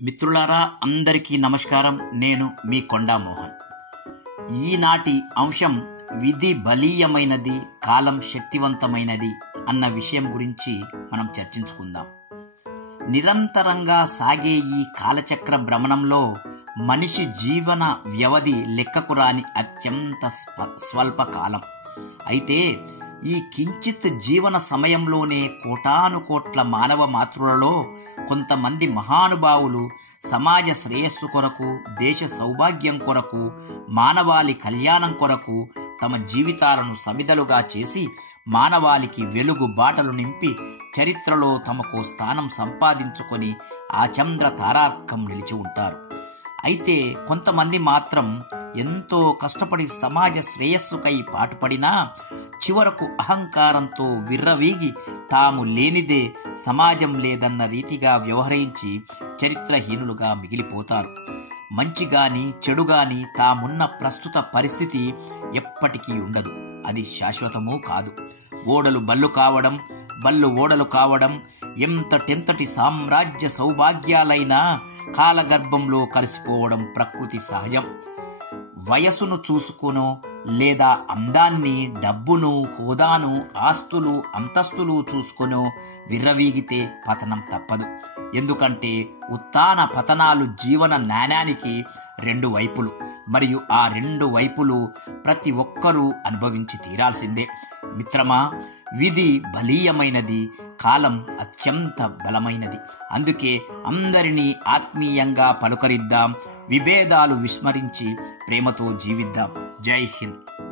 మిత్రులారా, అందరికీ నమస్కారం. నేను మీ కొండా మోహన్. ఈనాటి అంశం విధి బలీయమైనది, కాలం శక్తివంతమైనది అన్న విషయం గురించి మనం చర్చించుకుందాం. నిరంతరంగా సాగే ఈ కాలచక్ర భ్రమణంలో మనిషి జీవన వ్యవధి లెక్కకు రాని అత్యంత స్వల్ప కాలం. అయితే ఈ కించిత్ జీవన సమయంలోనే కోటాను కోట్ల మానవ మాతృలలో కొంతమంది మహానుభావులు సమాజ శ్రేయస్సు కొరకు, దేశ సౌభాగ్యం కొరకు, మానవాళి కళ్యాణం కొరకు తమ జీవితాలను సమిధలుగా చేసి మానవాళికి వెలుగు బాటలు నింపి చరిత్రలో తమకు స్థానం సంపాదించుకొని ఆచంద్ర తారార్కం నిలిచి ఉంటారు. అయితే కొంతమంది మాత్రం ఎంతో కష్టపడి సమాజ శ్రేయస్సుకై పాటుపడినా చివరకు అహంకారంతో విర్రవీగి తాము లేనిదే సమాజం లేదన్న రీతిగా వ్యవహరించి చరిత్రహీనులుగా మిగిలిపోతారు. మంచిగాని చెడుగాని తామున్న ప్రస్తుత పరిస్థితి ఎప్పటికీ ఉండదు. అది శాశ్వతమూ కాదు. ఓడలు బళ్ళు కావడం, బళ్ళు ఓడలు కావడం, ఎంతటెంతటి సామ్రాజ్య సౌభాగ్యాలైనా కాలగర్భంలో కలిసిపోవడం ప్రకృతి సహజం. వయసును చూసుకునో లేదా అందాన్ని, డబ్బును, హోదాను, ఆస్తులు, అంతస్తులు చూసుకునో విర్రవీగితే పతనం తప్పదు. ఎందుకంటే ఉత్థాన పతనాలు జీవన నాణ్యానికి రెండు వైపులు. మరియు ఆ రెండు వైపులు ప్రతి ఒక్కరూ అనుభవించి తీరాల్సిందే. మిత్రమా, విధి బలీయమైనది, కాలం అత్యంత బలమైనది. అందుకే అందరినీ ఆత్మీయంగా పలుకరిద్దాం, విభేదాలు విస్మరించి ప్రేమతో జీవిద్దాం. జై హింద్.